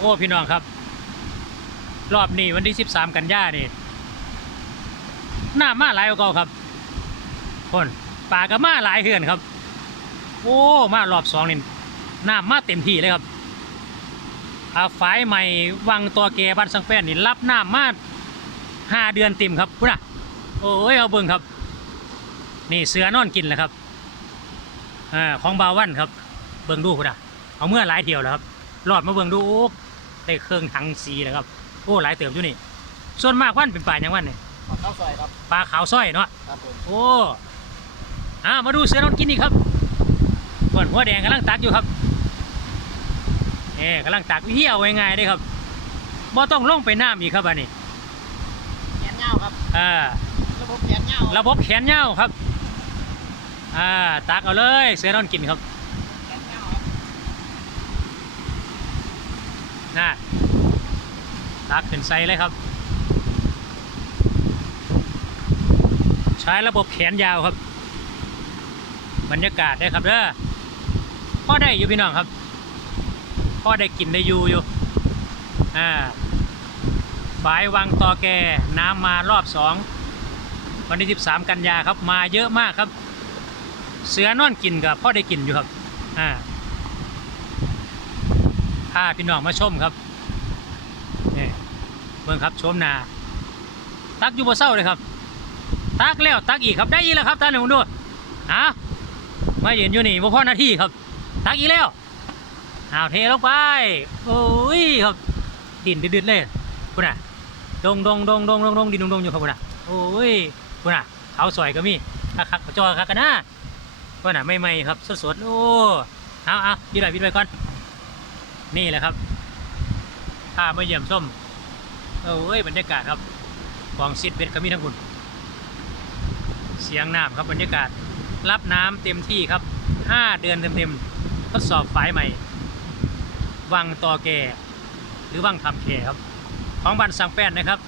โอ้ พี่น้องครับ รอบนี้วันที่13กันยานี่หน้ามาหลายกว่าเก่าครับคนป่าก็มาหลายเฮือนครับ โอ้มารอบสองนี่หน้ำมาเต็มที่เลยครับอาฝายใหม่วังตัวแกบ้านสังแป้นนี่รับหน้ำมาห้าเดือนเต็มครับพุ่นน่ะโอ้ยเอาเบิ่งครับ นี่เสือนอนกินแหละครับอ่าของบาวันครับ เบิ่งดูพุ่นน่ะเอาเมื่อหลายเที่ยวแล้วครับรอดมาเบิ่งดูโอ้ ได้เครื่องถังสีแล้วครับโอ้หลายเติมอยู่นี่ ส่วนมากวันเป็นป่าอย่างวันนี่ขอข้าวซอยครับปลาขาวสร้อยเนาะครับผมโอ้อ่ามาดูเสือนอนกินอีกครับก่อนหัวแดงกำลังตักอยู่ครับเอ๊กำลังตักวิธีเอาง่ายๆได้ครับบ่ต้องลงไปน้ำอีกครับอันนี้แขนเงาครับอ่าระบบแขนเงาระบบแขนยาวครับอ่าตักเอาเลย เสือนอนกินครับ แขนเงาครับ น่าตักขึ้นใส่เลยครับ ใช้ระบบแขนยาวครับ บรรยากาศได้ครับเด้อพ่อได้อยู่พี่น้องครับพ่อได้กินได้อยู่อยู่อ่าฝายวังตอแกน้ำมารอบสองวันที่13 กันยาครับมาเยอะมากครับ เสือนอนกินกับพ่อได้กินอยู่ครับอ่า พาพี่น้องมาชมครับนี่เบิ่งครับชมนาตักอยู่บ่เศร้าเลยครับ ตักแล้วตักอีกครับได้อีกแล้วครับท่านผู้ชมดูอะมายืนอยู่นี่บ่พอหน้าที่ครับ ตักอีกแล้วอ้าวเทลงไปโอ้ยครับดินดืดๆเลยพุ่นน่ะดงดงดงดงดงดงดินดงดงอยู่ครับพุ่นน่ะโอ้ยพุ่นน่ะเขาสวยก็มีคักคักจอคักกันนะพุ่นน่ะไม่ไม่ครับสดๆโอ้เอาเอายืดไปยืดไปก่อน นี่แหละครับพามาเยี่ยมส้มโอ้ยบรรยากาศครับกองซิดเบ็ดก็มีทั้งคุณเสียงน้ำครับบรรยากาศ รับน้ำเต็มที่ครับ 5 เดือนเต็มๆทดสอบฝายใหม่ วังตอแกหรือวังทำแคครับ ของบันสังแป้นนะครับ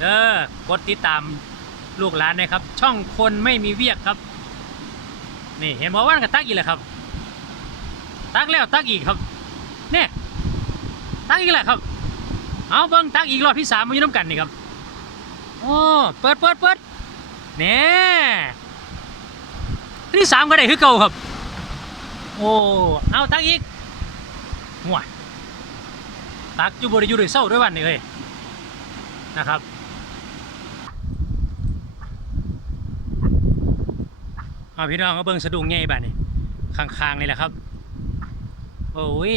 เด้อกดติดตามลูกหลานนะครับ ช่องคนไม่มีเวียกครับ นี่เห็นบอกว่ากับตักอีกแล้วครับ ตักแล้วตักอีกครับ เนี่ยตักอีกแล้วครับ เอาเบิ้งตักอีกรอบที่สามมาอยู่น้ำกันนี่ครับโอ้เปิดเปิดเปิดเนี่ยที่สามก็ได้คือเก่าครับ โอ้เอาตักอีกห่วตักอยู่บริยูด้วยเศร้าด้วยวันนี่เลยนะครับเอาพี่น้องก็เบิ่งสะดุ้งไงบ้านี่ข้างๆนี่แหละครับ โอ้ย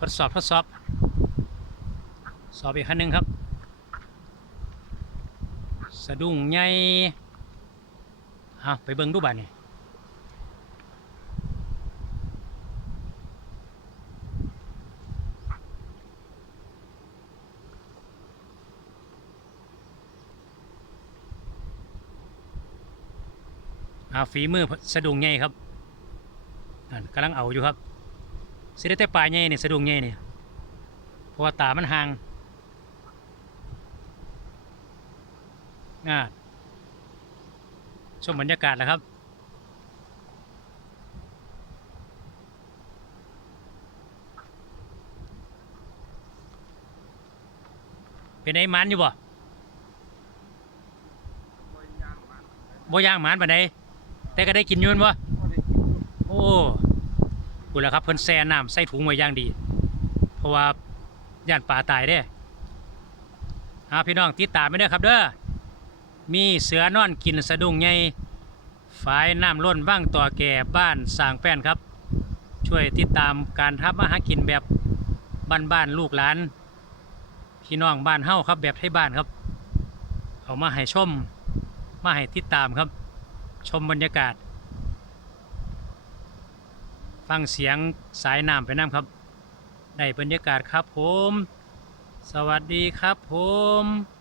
ทดสอบทดสอบ สอบอีกขั้นหนึ่งครับ สะดุ้งใหญ่เอาไปเบิ่งดูบ้านนี่เอาฝีมือสะดุ้งใหญ่ครับกำลังเอาอยู่ครับ สิได้แต่ปลายใหญ่นี่สะดุ้งใหญ่นี่เพราะว่าตามันห่างอ่าชมบรรยากาศแล้วครับเป็นไอ้มันอยู่บ่บ่ย่างหมันปานใดแต่ก็ได้กินอยืนบ่โอ้ กูแล้วครับเพิ่นแซ่น้ำใส่ถุงไว้อย่างดี เพราะว่าย่านป่าตายเด้อาพี่น้องติดตามไม่ได้อครับเด้อมีเสือนอนกินสะดุ้งใหญ่ฝายน้ำล้นบ้างต่อแก่บ้านสร้างแป้นครับ ช่วยติดตามการทำอาหารกินแบบบ้านๆลูกหลาน พี่น้องบ้านเฮ้าครับแบบไทยบ้านครับเอามาให้ชมมาให้ติดตามครับ ชมบรรยากาศ ฟังเสียงสายน้ำไปน้ำครับ ได้บรรยากาศครับผม สวัสดีครับผม